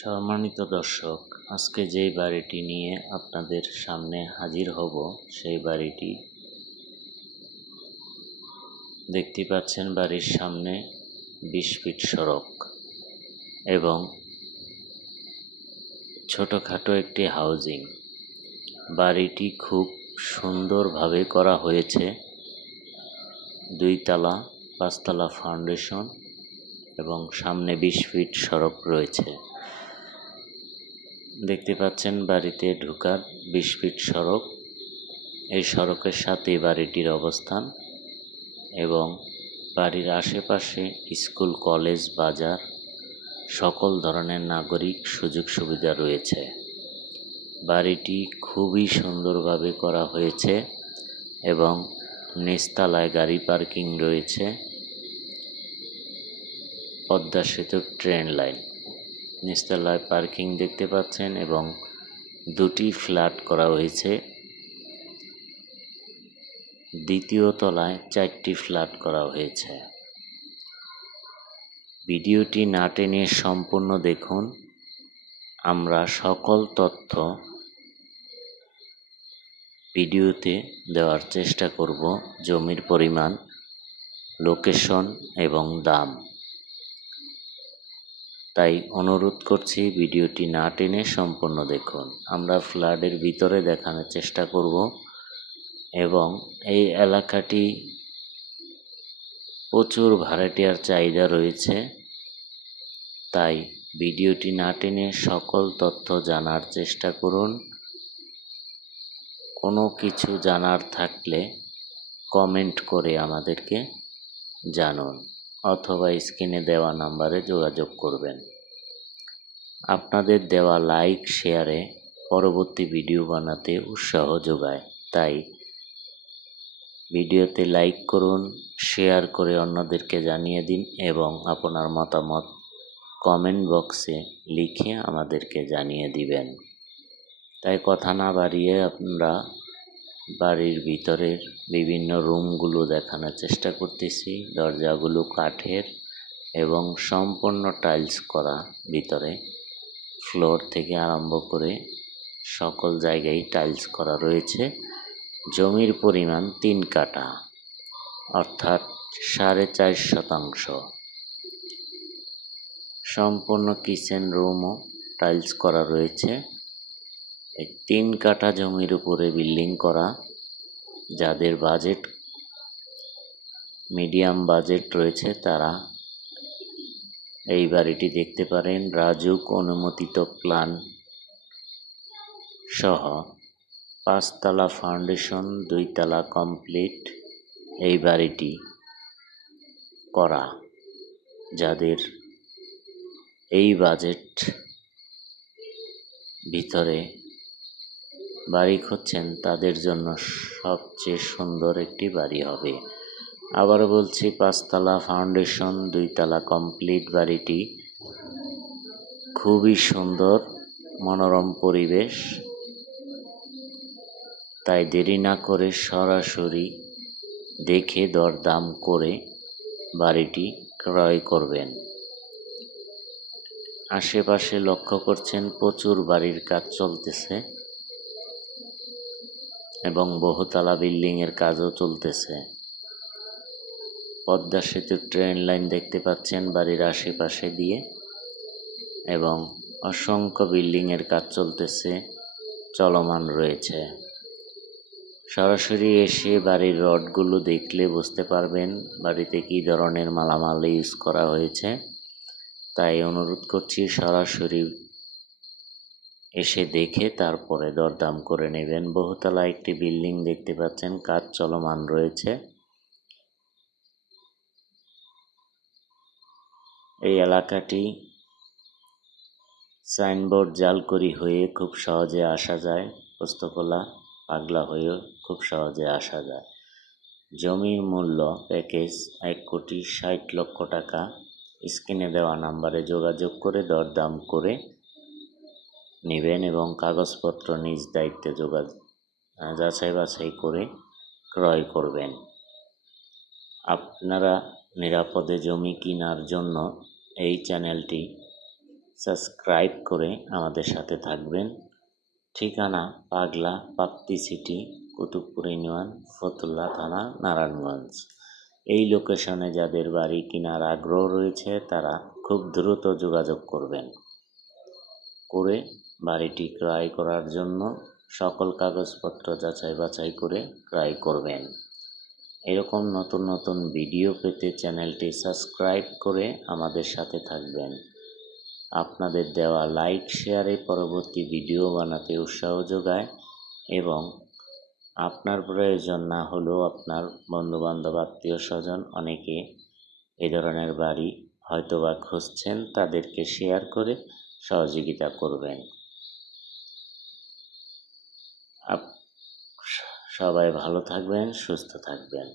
সম্মানিত দর্শক, আজকে যেই বাড়িটি নিয়ে আপনাদের সামনে হাজির হব সেই বাড়িটি দেখতে পাচ্ছেন। বাড়ির সামনে 20 ফিট সড়ক এবং ছোটখাটো একটি হাউজিং। বাড়িটি খুব সুন্দরভাবে করা হয়েছে। 2 তলা 5 তলা ফাউন্ডেশন এবং সামনে 20 ফিট সড়ক রয়েছে। দেখতে পাচ্ছেন বাড়িতে ঢোকার 20 ফিট সড়ক। এই সড়কের সাথে বাড়িটির অবস্থান এবং বাড়ির আশেপাশে স্কুল, কলেজ, বাজার, সকল ধরনের নাগরিক সুযোগ সুবিধা রয়েছে। বাড়িটি খুবই সুন্দরভাবে করা হয়েছে এবং নিচতলায় গাড়ি পার্কিং রয়েছে। পদ্মা সেতুর ট্রেন লাইন, নিচতলায় পার্কিং দেখতে পাচ্ছেন এবং 2টি ফ্ল্যাট করা হয়েছে। দ্বিতীয় তলায় 4টি ফ্ল্যাট করা হয়েছে। ভিডিওটি না টেনে সম্পূর্ণ দেখুন। আমরা সকল তথ্য ভিডিওতে দেওয়ার চেষ্টা করব। জমির পরিমাণ, লোকেশন এবং দাম। তাই অনুরোধ করছি ভিডিওটি না টেনে সম্পূর্ণ দেখুন। আমরা ফ্ল্যাটের ভিতরে দেখানোর চেষ্টা করব এবং এই এলাকাটি প্রচুর ভাড়াটিয়ার চাহিদা রয়েছে। তাই ভিডিওটি না টেনে সকল তথ্য জানার চেষ্টা করুন। কোনো কিছু জানার থাকলে কমেন্ট করে আমাদেরকে জানুন অথবা স্ক্রিনে দেওয়া নাম্বারে যোগাযোগ করবেন। আপনাদের দেওয়া লাইক, শেয়ারে পরবর্তী ভিডিও বানাতে উৎসাহ যোগায়। তাই ভিডিওতে লাইক করুন, শেয়ার করে অন্যদেরকে জানিয়ে দিন এবং আপনার মতামত কমেন্ট বক্সে লিখে আমাদেরকে জানিয়ে দিবেন। তাই কথা না বাড়িয়ে আমরা বাড়ির ভিতরের বিভিন্ন রুমগুলো দেখানোর চেষ্টা করতেছি। দরজাগুলো কাঠের এবং সম্পূর্ণ টাইলস করা। ভিতরে ফ্লোর থেকে আরম্ভ করে সকল জায়গায় টাইলস করা রয়েছে। জমির পরিমাণ 3 কাঠা অর্থাৎ 4.5 শতাংশ। সম্পূর্ণ কিচেন রুমও টাইলস করা রয়েছে। এই 3 কাঠা জমির উপরে বিল্ডিং করা। যাদের বাজেট মিডিয়াম বাজেট রয়েছে তারা এই বাড়িটি দেখতে পারেন। রাজুক অনুমোদিত প্ল্যান সহ 5 তলা ফাউন্ডেশন, 2 তলা কমপ্লিট এই বাড়িটি করা। যাদের এই বাজেট ভিতরে বাড়ি খুঁজছেন তাদের জন্য সবচেয়ে সুন্দর একটি বাড়ি হবে। আবার বলছি, 5 তলা ফাউন্ডেশন, 2 তলা কমপ্লিট বাড়িটি খুবই সুন্দর, মনোরম পরিবেশ। তাই দেরি না করে সরাসরি দেখে দরদাম করে বাড়িটি ক্রয় করবেন। আশেপাশে লক্ষ্য করছেন প্রচুর বাড়ির কাজ চলতেছে এবং বহুতলা বিল্ডিংয়ের কাজও চলতেছে। পদ্মা সেতুর ট্রেন লাইন দেখতে পাচ্ছেন বাড়ির আশেপাশে দিয়ে এবং অসংখ্য বিল্ডিংয়ের কাজ চলতেছে, চলমান রয়েছে। সরাসরি এসে বাড়ির রডগুলো দেখলে বুঝতে পারবেন বাড়িতে কী ধরনের মালামাল ইউজ করা হয়েছে। তাই অনুরোধ করছি সরাসরি এসে দেখে তারপরে দরদাম করে নেবেন। বহুতলা একটি বিল্ডিং দেখতে পাচ্ছেন, কাজ চলমান রয়েছে। এই এলাকাটি সাইনবোর্ড জালকুড়ি হয়ে খুব সহজে আসা যায়, পোস্তকলা পাগলা হয়েও খুব সহজে আসা যায়। জমির মূল্য প্যাকেজ 1,60,00,000 টাকা। স্ক্রিনে দেওয়া নাম্বারে যোগাযোগ করে দরদাম করে নেবেন এবং কাগজপত্র নিজ দায়িত্বে যাচাই বাছাই করে ক্রয় করবেন। আপনারা নিরাপদে জমি কেনার জন্য এই চ্যানেলটি সাবস্ক্রাইব করে আমাদের সাথে থাকবেন। ঠিকানা পাগলা পাপ্তি সিটি, কুতুবপুর ইউনিয়ন, ফতুল্লা থানা, নারায়ণগঞ্জ। এই লোকেশনে যাদের বাড়ি কেনার আগ্রহ রয়েছে তারা খুব দ্রুত যোগাযোগ করবেন করে বাড়িটি ক্রয় করার জন্য সকল কাগজপত্র যাচাই বাছাই করে ক্রয় করবেন। এরকম নতুন নতুন ভিডিও পেতে চ্যানেলটি সাবস্ক্রাইব করে আমাদের সাথে থাকবেন। আপনাদের দেওয়া লাইক শেয়ারে পরবর্তী ভিডিও বানাতে উৎসাহ যোগায় এবং আপনার প্রয়োজন না হলেও আপনার বন্ধুবান্ধব আত্মীয় স্বজন অনেকে এই ধরনের বাড়ি হয়তোবা খুঁজছেন, তাদেরকে শেয়ার করে সহযোগিতা করবেন। সবাই ভালো থাকবেন, সুস্থ থাকবেন।